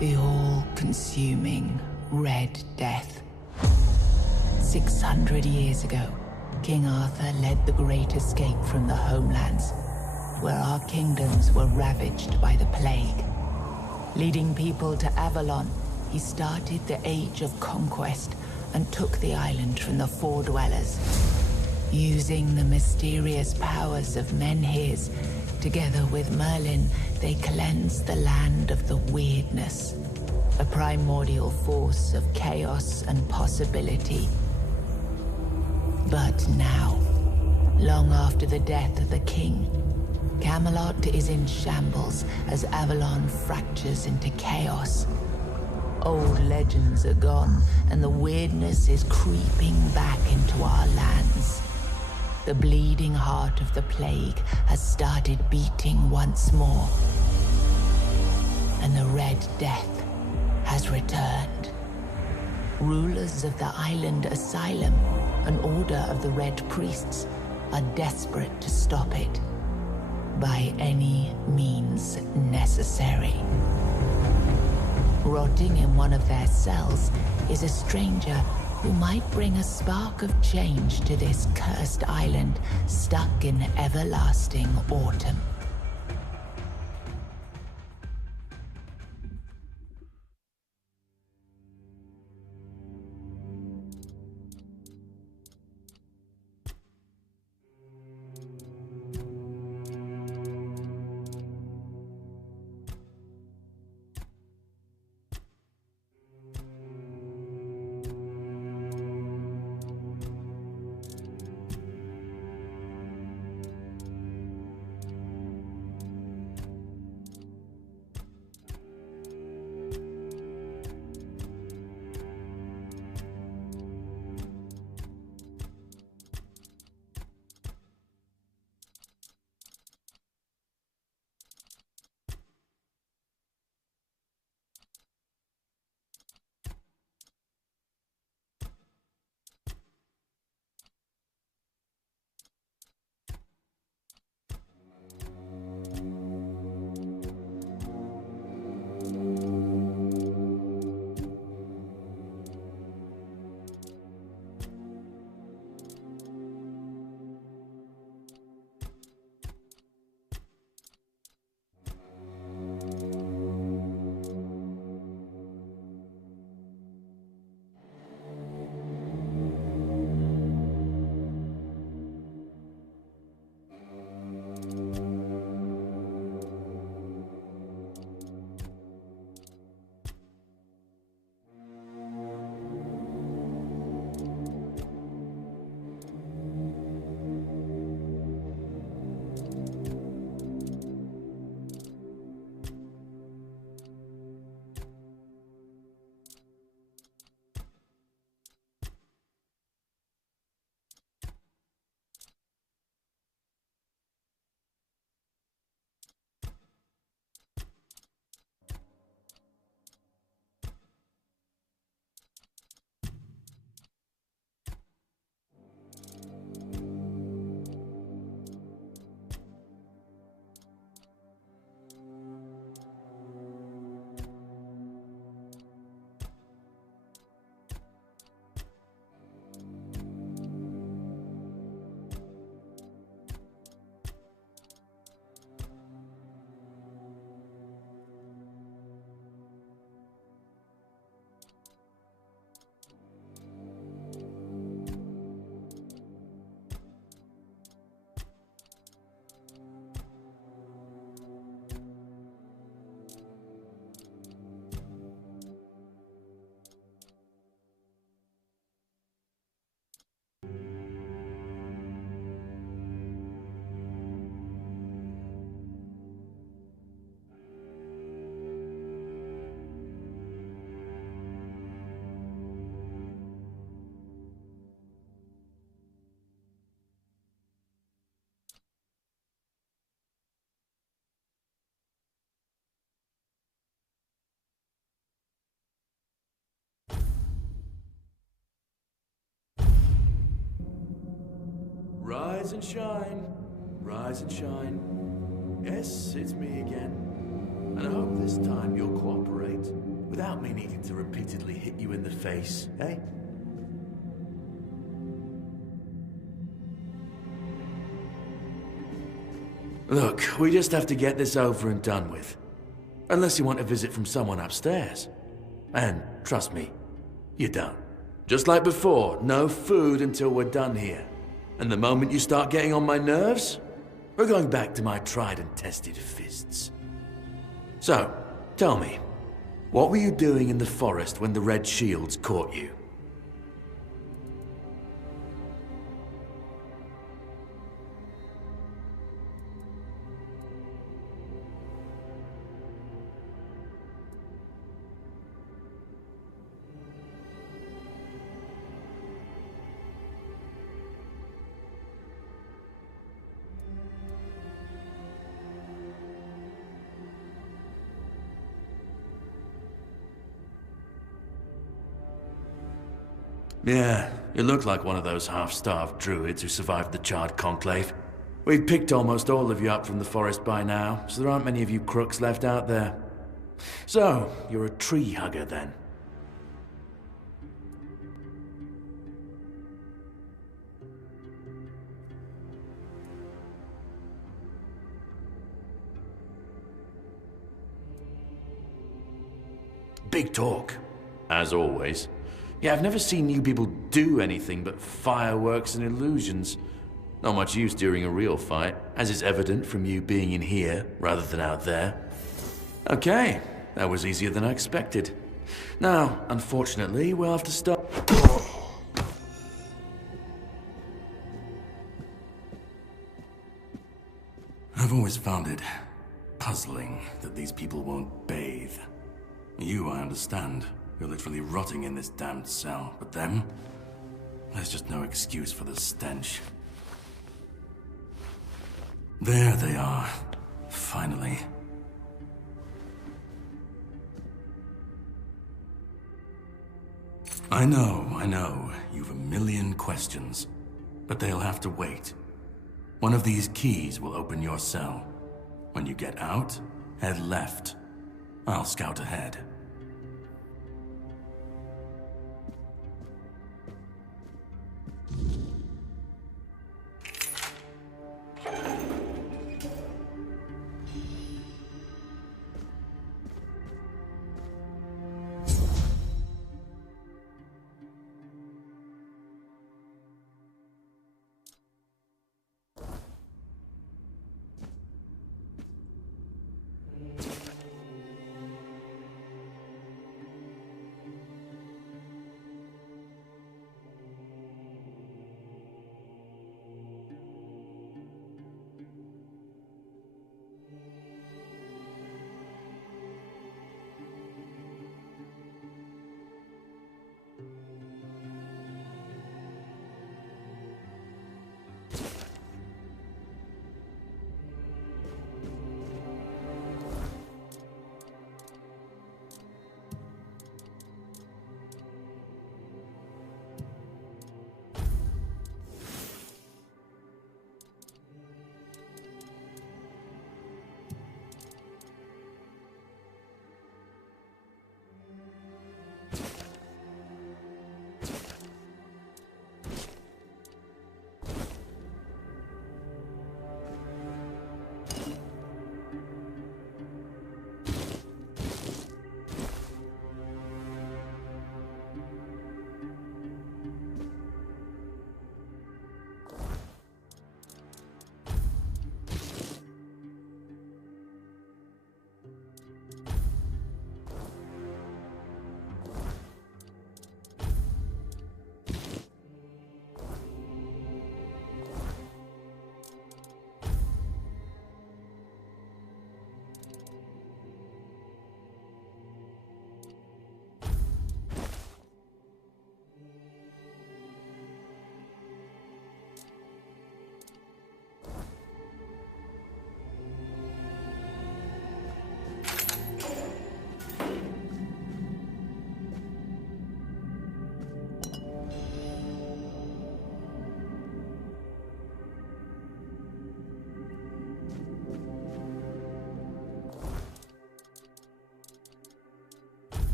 The all-consuming Red Death. 600 years ago, King Arthur led the Great Escape from the homelands, where our kingdoms were ravaged by the plague. Leading people to Avalon, he started the Age of Conquest and took the island from the Four Dwellers. Using the mysterious powers of Menhirs, together with Merlin, they cleansed the land of the weirdness, a primordial force of chaos and possibility. But now, long after the death of the king, Camelot is in shambles as Avalon fractures into chaos. Old legends are gone, and the weirdness is creeping back into our lands. The bleeding heart of the plague has started beating once more, and the Red Death has returned. Rulers of the island asylum, an order of the Red Priests, are desperate to stop it by any means necessary. Rotting in one of their cells is a stranger who might bring a spark of change to this cursed island stuck in everlasting autumn. Rise and shine, rise and shine. Yes, it's me again. And I hope this time you'll cooperate, without me needing to repeatedly hit you in the face, eh? Look, we just have to get this over and done with. Unless you want a visit from someone upstairs. And, trust me, you don't. Just like before, no food until we're done here. And the moment you start getting on my nerves, we're going back to my tried and tested fists. So, tell me, what were you doing in the forest when the Red Shields caught you? Yeah, you look like one of those half-starved druids who survived the Charred Conclave. We've picked almost all of you up from the forest by now, so there aren't many of you crooks left out there. So, you're a tree hugger then? Big talk, as always. Yeah, I've never seen you people do anything but fireworks and illusions. Not much use during a real fight, as is evident from you being in here rather than out there. Okay, that was easier than I expected. Now, unfortunately, we'll have to start... I've always found it puzzling that these people won't bathe. You, I understand. You're literally rotting in this damned cell, but them? There's just no excuse for the stench. There they are, finally. I know, you've a million questions, but they'll have to wait. One of these keys will open your cell. When you get out, head left. I'll scout ahead.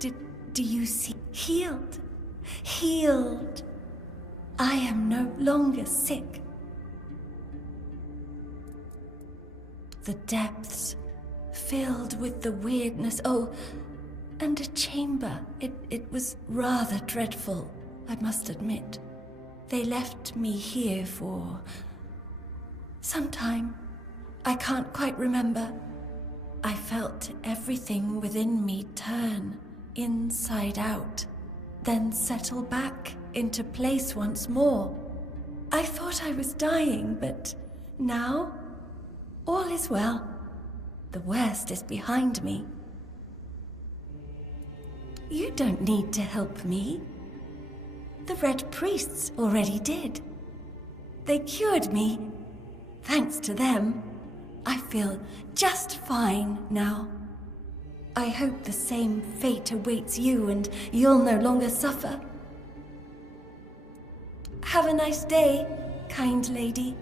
do you see? Healed. Healed. I am no longer sick. The depths, filled with the weirdness. Oh, and a chamber. It was rather dreadful, I must admit. They left me here for some time. I can't quite remember. I felt everything within me turn inside out, then settle back into place once more. I thought I was dying, but now all is well. The worst is behind me. You don't need to help me. The Red Priests already did. They cured me. Thanks to them, I feel just fine now. I hope the same fate awaits you and you'll no longer suffer. Have a nice day, kind lady.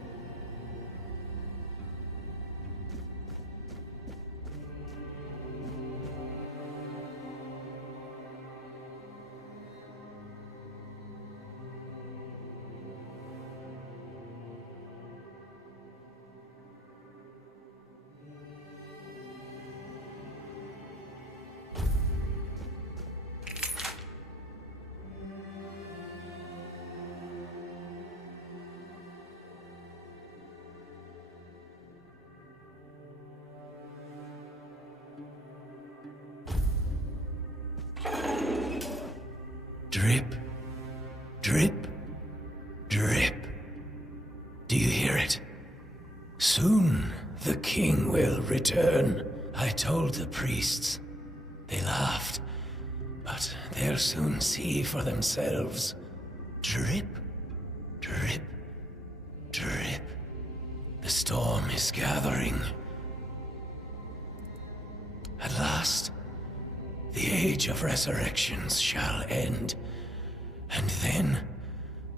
Drip, drip, drip. Do you hear it? Soon the king will return. I told the priests. They laughed, but they'll soon see for themselves. Drip, drip, drip. The storm is gathering. At last, the age of resurrections shall end, and then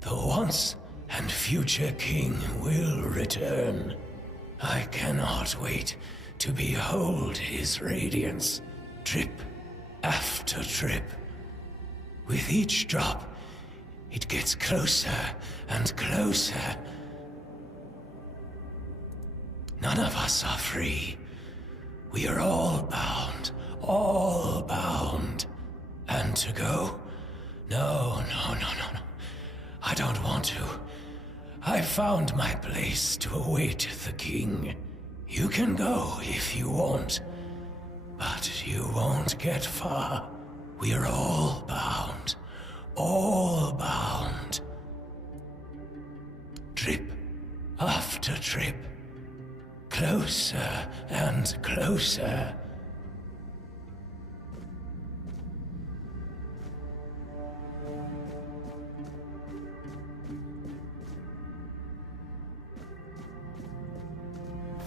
the once and future king will return. I cannot wait to behold his radiance, drip after drip. With each drop, it gets closer and closer. None of us are free. We are all bound. All bound. And to go? No. I don't want to. I found my place to await the king. You can go if you want, but you won't get far. We're all bound. All bound. Trip after trip. Closer and closer.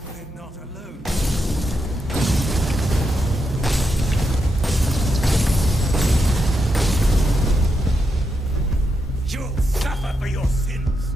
We're not alone. You'll suffer for your sins.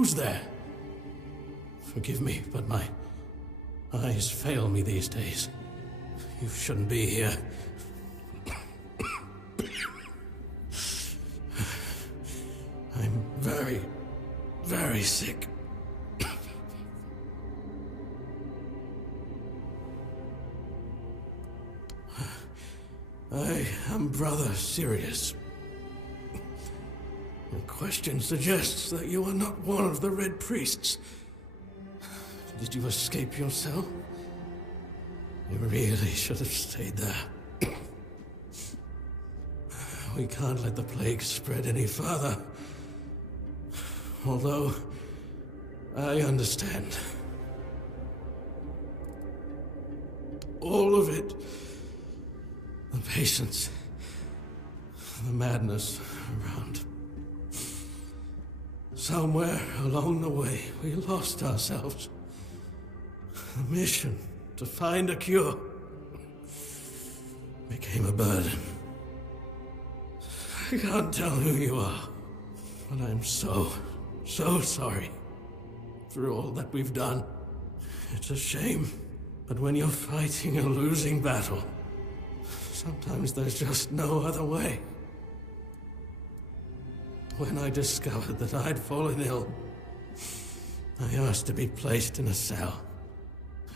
Who's there? Forgive me, but my eyes fail me these days. You shouldn't be here. I'm very, very sick. I am Brother Sirius. The question suggests that you are not one of the Red Priests. Did you escape yourself? You really should have stayed there. We can't let the plague spread any further. Although, I understand. All of it. The patience. The madness around. Somewhere along the way, we lost ourselves. The mission to find a cure became a burden. I can't tell who you are, but I'm so sorry for all that we've done. It's a shame, but when you're fighting a losing battle, sometimes there's just no other way. When I discovered that I'd fallen ill, I asked to be placed in a cell.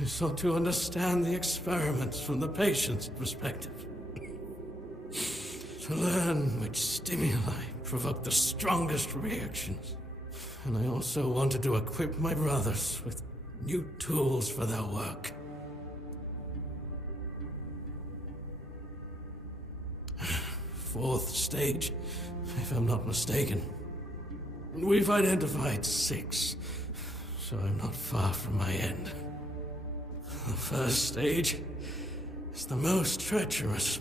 I sought to understand the experiments from the patient's perspective. To learn which stimuli provoke the strongest reactions. And I also wanted to equip my brothers with new tools for their work. Fourth stage, if I'm not mistaken. We've identified 6, so I'm not far from my end. The first stage is the most treacherous,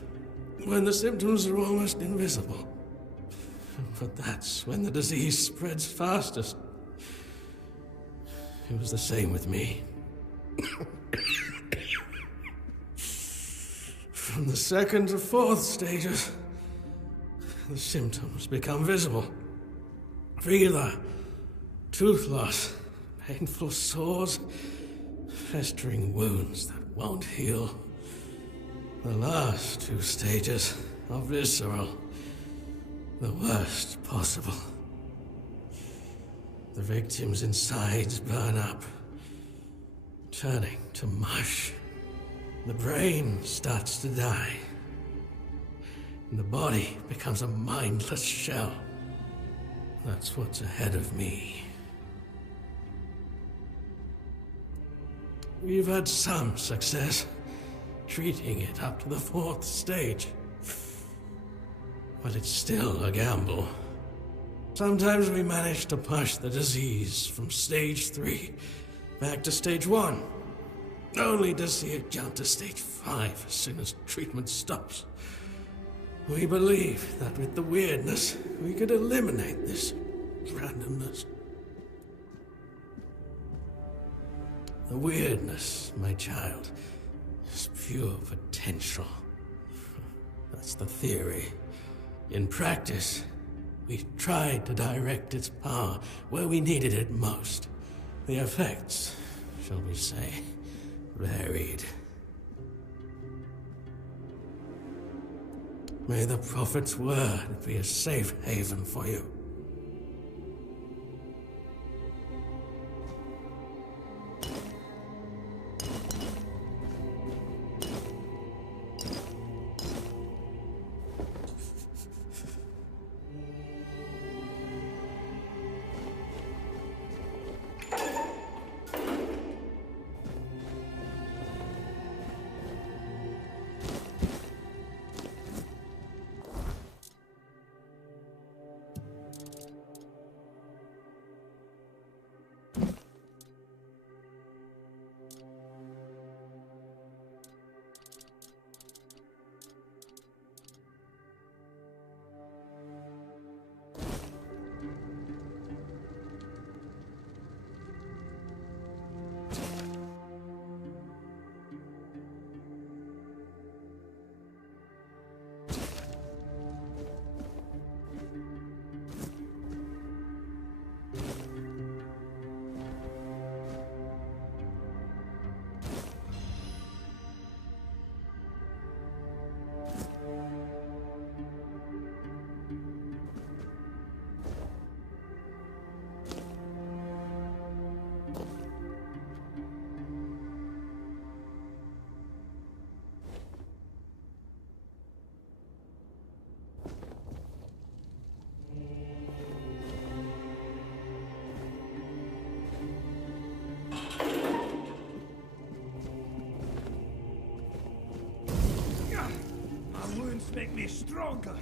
when the symptoms are almost invisible. But that's when the disease spreads fastest. It was the same with me. From the second to fourth stages, the symptoms become visible. Fever, tooth loss, painful sores, festering wounds that won't heal. The last 2 stages are visceral, the worst possible. The victim's insides burn up, turning to mush. The brain starts to die, and the body becomes a mindless shell. That's what's ahead of me. We've had some success treating it up to the 4th stage. But it's still a gamble. Sometimes we manage to push the disease from stage 3 back to stage 1, only to see it jump to stage 5 as soon as treatment stops. We believe that with the weirdness, we could eliminate this randomness. The weirdness, my child, is pure potential. That's the theory. In practice, we tried to direct its power where we needed it most. The effects, shall we say, varied. May the Prophet's word be a safe haven for you. me stronger.